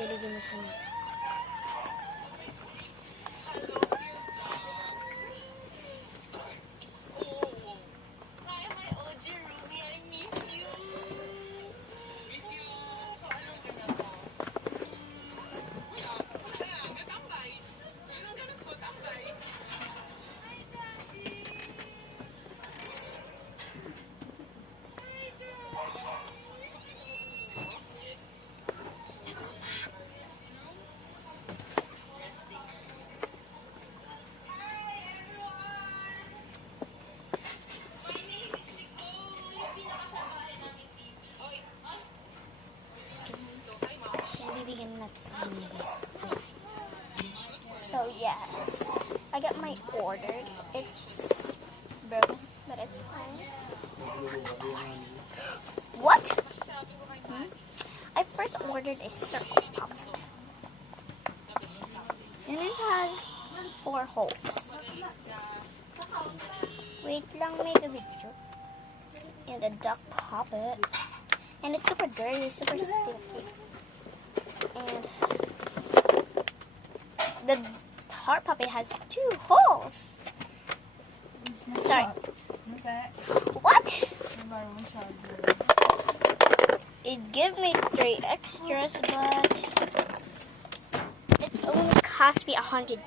Bili din na siya nito. So yes, I got my order. It's broken, but it's fine. What? I first ordered a circle puppet, and it has 4 holes. Wait lang, make a video. And a duck puppet, and it's super dirty, super stinky. And the heart puppet has 2 holes. Sorry. What? It gave me 3 extras, but it only cost me $100.